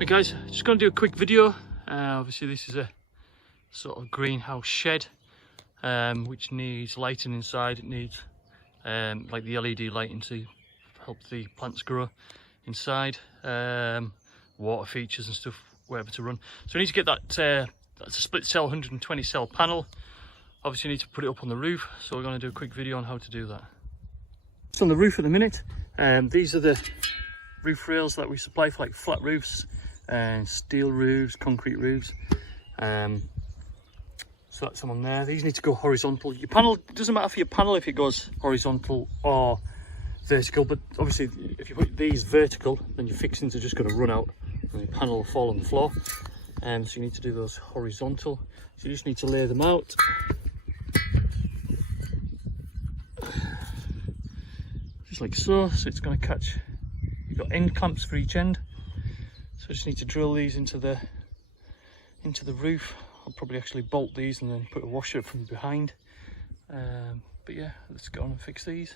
Hey guys, just going to do a quick video. Obviously this is a sort of greenhouse shed which needs lighting inside. It needs like the LED lighting to help the plants grow inside, water features and stuff, wherever to run. So we need to get that, that's a split cell 120 cell panel. Obviously you need to put it up on the roof, so we're going to do a quick video on how to do that. It's on the roof at the minute. These are the roof rails that we supply for like flat roofs and steel roofs, concrete roofs. So that's them on there. These need to go horizontal. Your panel, it doesn't matter for your panel if it goes horizontal or vertical, but obviously if you put these vertical, then your fixings are just going to run out and your panel will fall on the floor. So you need to do those horizontal. So you just need to lay them out. Just like so. So it's going to catch, you've got end clamps for each end. So I just need to drill these into the roof. I'll probably actually bolt these and then put a washer from behind. But yeah, let's go on and fix these.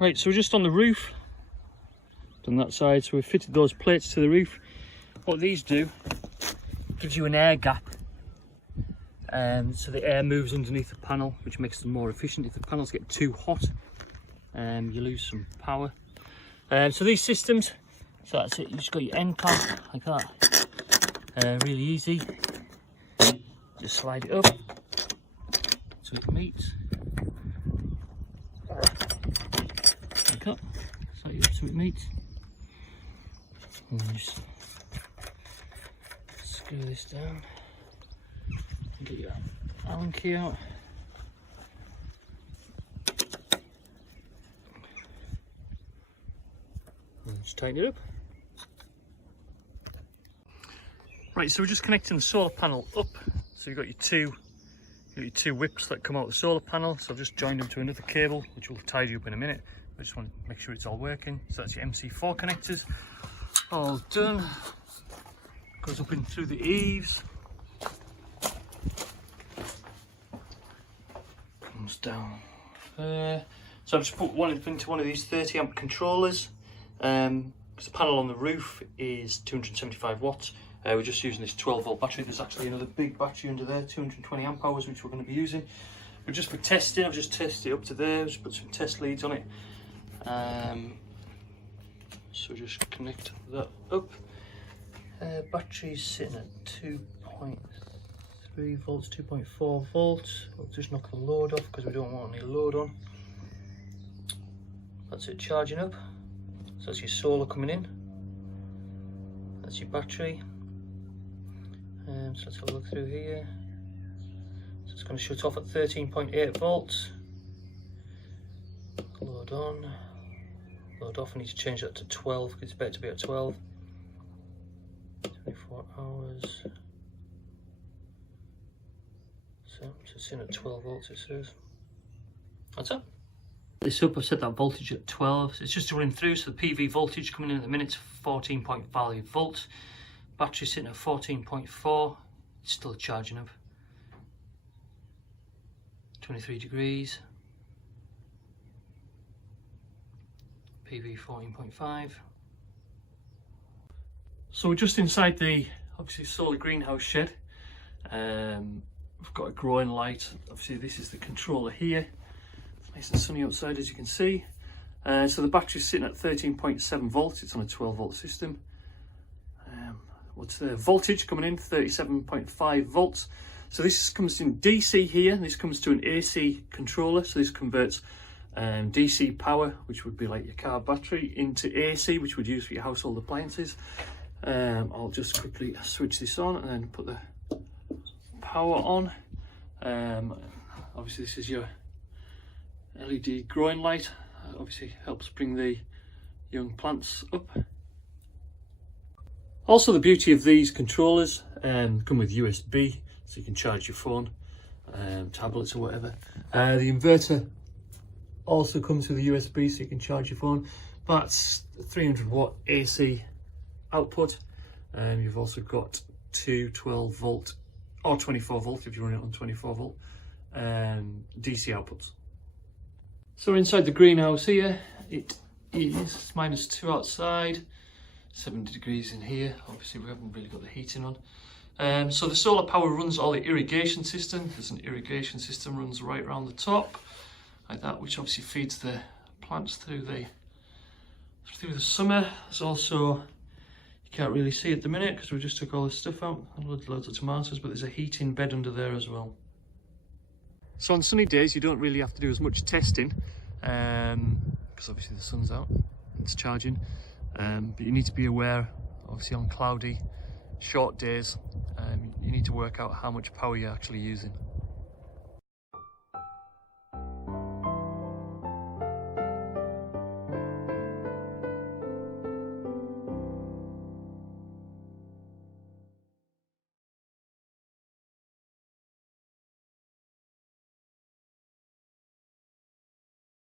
Right, so we're just on the roof. Done that side, so we've fitted those plates to the roof. What these do, gives you an air gap, so the air moves underneath the panel, which makes them more efficient. If the panels get too hot, you lose some power. So these systems, so that's it, you just got your end clamp like that, really easy. Just slide it up so it meets. Like that, slide it up so it meets. And just screw this down and get your Allen key out. And just tighten it up. Right, so we're just connecting the solar panel up. So you've got your two whips that come out of the solar panel. So I've just joined them to another cable, which will tidy up in a minute. I just want to make sure it's all working. So that's your MC4 connectors. All done. Goes up in through the eaves. Comes down there. So I've just put one into one of these 30 amp controllers. Because the panel on the roof is 275 watts. We're just using this 12 volt battery. There's actually another big battery under there, 220 amp hours, which we're going to be using. But just for testing, I've just tested it up to there. Just put some test leads on it. So just connect that up. Battery's sitting at 2.3 volts, 2.4 volts. We'll just knock the load off because we don't want any load on. That's it charging up. So that's your solar coming in. That's your battery. So let's have a look through here. So it's going to shut off at 13.8 volts. Load on. Load off. I need to change that to 12 because it's better to be at 12. 24 hours. So it's in at 12 volts, it says. That's it. This up, I've set that voltage at 12. So it's just running through, so the PV voltage coming in at the minute is 14.5 volts. Battery sitting at 14.4. It's still charging up. 23 degrees. PV 14.5. So we're just inside the obviously solar greenhouse shed. We've got a growing light. Obviously this is the controller here. It's nice and sunny outside, as you can see. So the battery's sitting at 13.7 volts. It's on a 12 volt system. What's the voltage coming in? 37.5 volts. So this comes in DC here. This comes to an AC controller. So this converts DC power, which would be like your car battery, into AC, which would use for your household appliances. I'll just quickly switch this on and then put the power on. Obviously this is your LED growing light. Obviously helps bring the young plants up. Also, the beauty of these controllers come with USB, so you can charge your phone, tablets or whatever. The inverter also comes with a USB, so you can charge your phone. That's 300 watt AC output. You've also got two 12 volt or 24 volt if you run it on 24 volt DC outputs. So inside the greenhouse here, it is -2 outside, 70 degrees in here. Obviously we haven't really got the heating on. So the solar power runs all the irrigation system. There's an irrigation system runs right around the top, like that, which obviously feeds the plants through the summer. There's also, you can't really see at the minute because we just took all this stuff out, loads of tomatoes, but there's a heating bed under there as well. So on sunny days you don't really have to do as much testing because obviously the sun's out, it's charging, but you need to be aware, obviously on cloudy, short days, you need to work out how much power you're actually using.